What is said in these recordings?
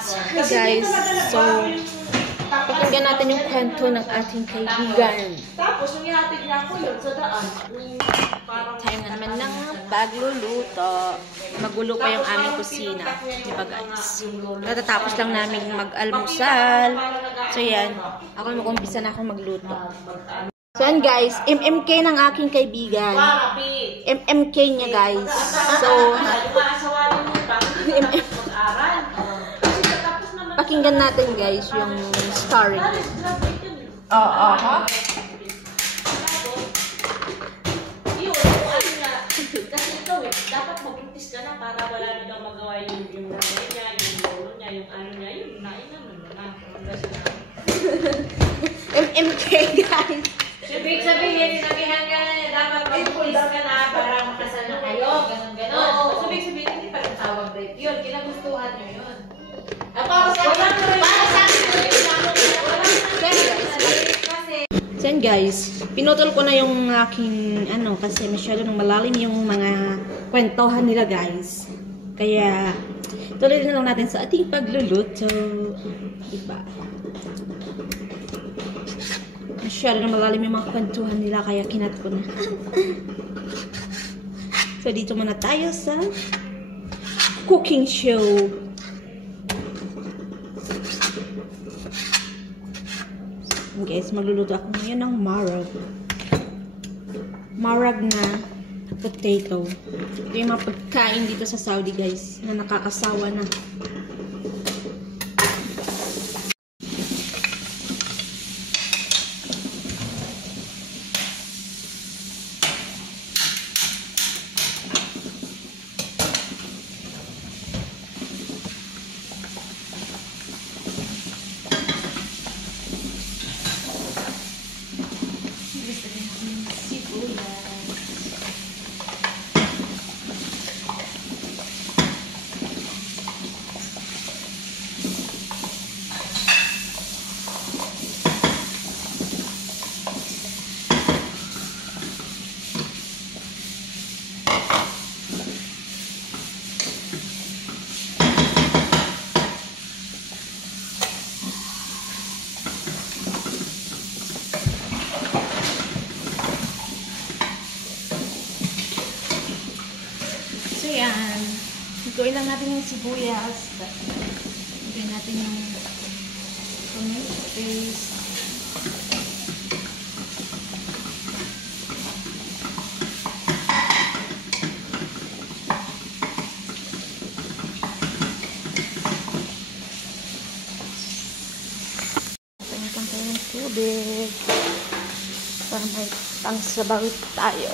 Hi guys, so pakinggan natin yung kwento ng ating kaibigan. Tapos yung ihatid niya ako yun sa daan. Time na naman ng pagluluto. Magulo pa yung aming kusina. Di ba guys? Natatapos lang namin mag-almusal. So yan, ako mag-umpisa na ako magluto. So yan guys, MMK ng aking kaibigan. MMK niya guys. So, pakinggan natin guys yung story. Kasi ito dapat mag-practice ka na para wala nyo daw magawa yung nanay niya, yung lolo niya, yung ano niya, yung nainan mo na. MMK guys. Ibig sabihin, sinabihan ka na niya, dapat mag-practice ka na para makasal na kayo, ganun-ganun. So, ibig sabihin, hindi pa rin tawag date yun, kinagustuhan nyo yun. Para sa So yan guys, pinutol ko na yung aking kasi masyado nang malalim yung mga kwentohan nila guys. Kaya tuloy na lang natin sa ating pagluluto. Diba? Masyado nang malalim yung mga kwentuhan nila kaya kinat ko na. So dito muna tayo sa cooking show. Guys, magluluto ako ngayon ng marag. Marag na potato. Ito yung mga pagkain dito sa Saudi guys, na nakakasawa na. Ayan. Iguin lang natin yung sibuyas. Iguin natin yung tomato paste. Pangitang tayo ng tubig. Para may pangsabaw tayo.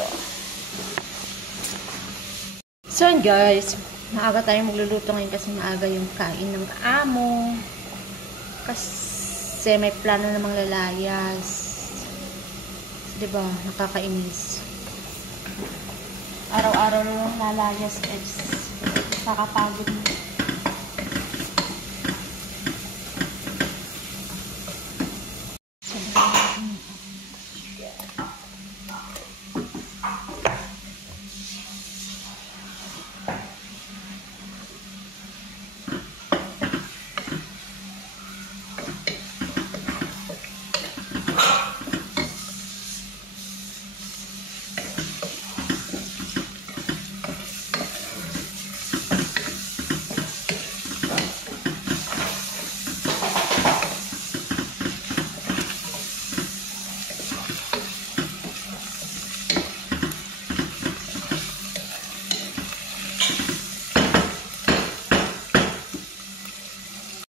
So guys, maaga tayo magluluto ngayon kasi maaga yung kain ng amo. Kasi may plano namang lalayas. Diba? Nakakainis. Araw-araw lang lalayas guys. Nakakapagod.